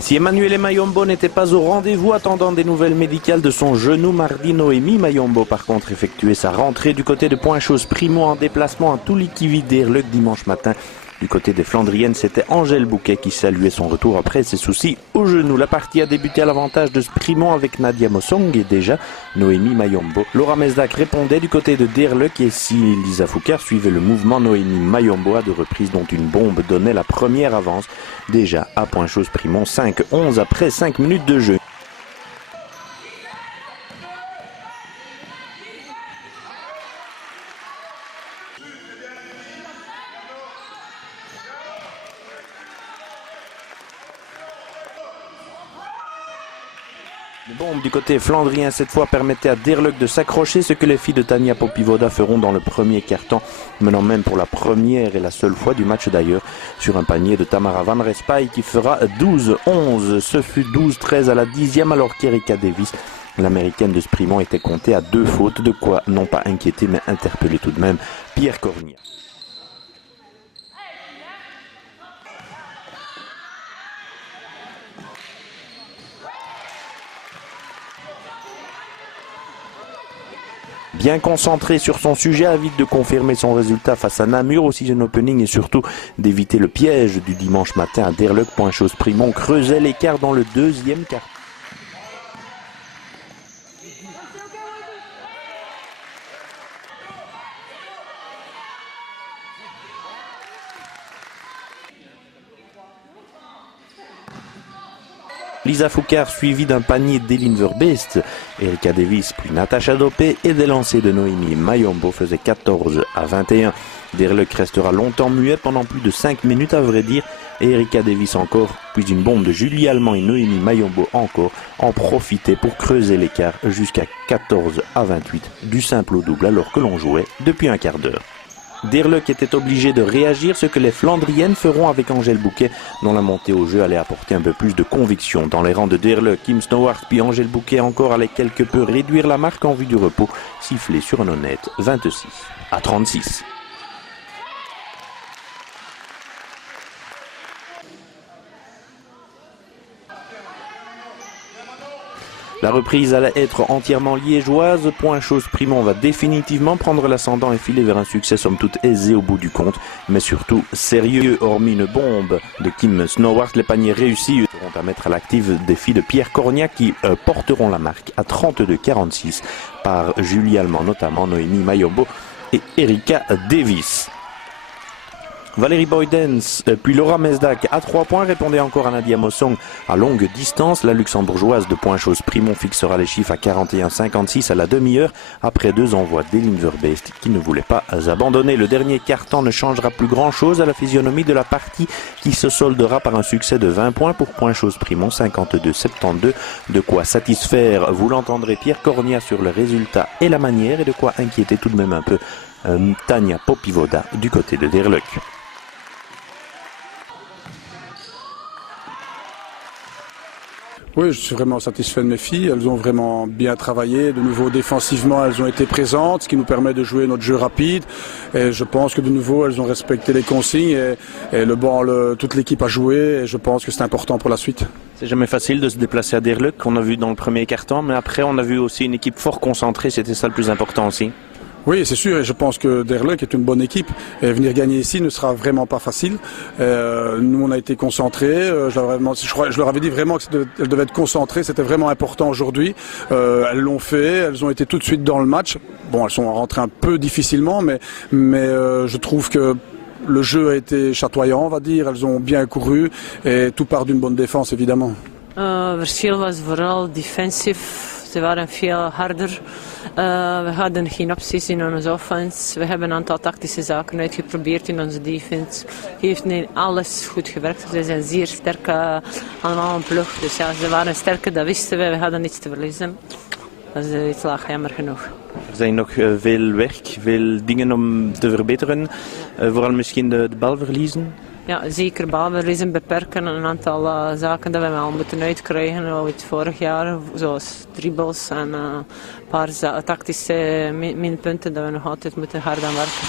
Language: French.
Si Emanuele Mayombo n'était pas au rendez-vous attendant des nouvelles médicales de son genou mardi, Noémie Mayombo par contre effectuait sa rentrée du côté de Pointe-Chose-Primo en déplacement à Toulikivy-Deerleuk dimanche matin. Du côté des Flandriennes, c'était Angèle Bouquet qui saluait son retour après ses soucis au genou. La partie a débuté à l'avantage de Sprimo avec Nadia Mosong et déjà Noémie Mayombo. Laura Mesdac répondait du côté de Deerleuk et si Lisa Foucault suivait le mouvement, Noémie Mayombo à deux reprises dont une bombe donnait la première avance. Déjà à Pointe-Chose-Primo, 5-11 après 5 minutes de jeu. Les bombes du côté flandrien cette fois permettaient à Deerleuk de s'accrocher, ce que les filles de Tania Popivoda feront dans le premier quart-temps, menant même pour la première et la seule fois du match d'ailleurs sur un panier de Tamara Van Respay qui fera 12-11. Ce fut 12-13 à la 10e alors qu'Erika Davis, l'américaine de Sprimo, était comptée à 2 fautes, de quoi non pas inquiéter mais interpeller tout de même Pierre Cornia. Bien concentré sur son sujet, avide de confirmer son résultat face à Namur au season opening et surtout d'éviter le piège du dimanche matin à Deerleuk, Pointe-Chose-Primo creusait l'écart dans le deuxième quart. Lisa Foucault suivie d'un panier d'Elin Verbeest, Erika Davis puis Natacha Dopé et des lancers de Noémie Mayombo faisaient 14-21. Deerleuk restera longtemps muet pendant plus de 5 minutes à vrai dire et Erika Davis encore, puis une bombe de Julie Allemand et Noémie Mayombo encore en profitaient pour creuser l'écart jusqu'à 14-28 du simple au double alors que l'on jouait depuis un quart d'heure. Deerleuk était obligé de réagir, ce que les Flandriennes feront avec Angèle Bouquet, dont la montée au jeu allait apporter un peu plus de conviction. Dans les rangs de Deerleuk, Kim Snowart puis Angèle Bouquet encore allaient quelque peu réduire la marque en vue du repos, sifflé sur un honnête 26-36. La reprise allait être entièrement liégeoise. Pointe-Chose-Primo va définitivement prendre l'ascendant et filer vers un succès somme toute aisé au bout du compte, mais surtout sérieux. Hormis une bombe de Kim Snowart, les paniers réussis seront à mettre à l'actif des filles de Pierre Cornia qui porteront la marque à 32-46 par Julie Allemand, notamment Noémie Mayombo et Erika Davis. Valérie Boydens, puis Laura Mesdac à 3 points répondait encore à Nadia Mosong à longue distance. La luxembourgeoise de Pointe-Chose-Primo fixera les chiffres à 41-56 à la demi-heure après 2 envois d'Elin Verbeest qui ne voulait pas abandonner. Le dernier quart-temps ne changera plus grand-chose à la physionomie de la partie qui se soldera par un succès de 20 points pour Pointe-Chose-Primo, 52-72. De quoi satisfaire, vous l'entendrez, Pierre Cornia sur le résultat et la manière et de quoi inquiéter tout de même un peu Tania Popivoda du côté de Deerleuk. Oui, je suis vraiment satisfait de mes filles. Elles ont vraiment bien travaillé. De nouveau, défensivement, elles ont été présentes, ce qui nous permet de jouer notre jeu rapide. Et je pense que de nouveau, elles ont respecté les consignes et toute l'équipe a joué. Et je pense que c'est important pour la suite. C'est jamais facile de se déplacer à Deerleuk, qu'on a vu dans le premier quart-temps, mais après, on a vu aussi une équipe fort concentrée. C'était ça le plus important aussi. Oui, c'est sûr, et je pense que Deerleuk est une bonne équipe. Et venir gagner ici ne sera vraiment pas facile. Nous, on a été concentrés. Je leur avais dit vraiment qu'elles devaient être concentrées. C'était vraiment important aujourd'hui. Elles l'ont fait. Elles ont été tout de suite dans le match. Bon, elles sont rentrées un peu difficilement, mais je trouve que le jeu a été chatoyant, on va dire. Elles ont bien couru et tout part d'une bonne défense, évidemment. Verschil was vooral defensief. Ze waren veel harder. We hadden geen opties in onze offense. We hebben een aantal tactische zaken uitgeprobeerd in onze defense. Heeft niet alles goed gewerkt. Ze zijn zeer sterk, allemaal een ploeg. Dus ja, ze waren sterker, dat wisten we. We hadden niets te verliezen. Dat is iets laag, jammer genoeg. Er zijn nog veel werk, veel dingen om te verbeteren. Vooral misschien de bal verliezen. Ja, zeker balverliezen beperken. Een aantal zaken dat we wel moeten uitkrijgen. Het vorig jaar, zoals dribbles en een paar tactische minpunten dat we nog altijd moeten hard aan werken.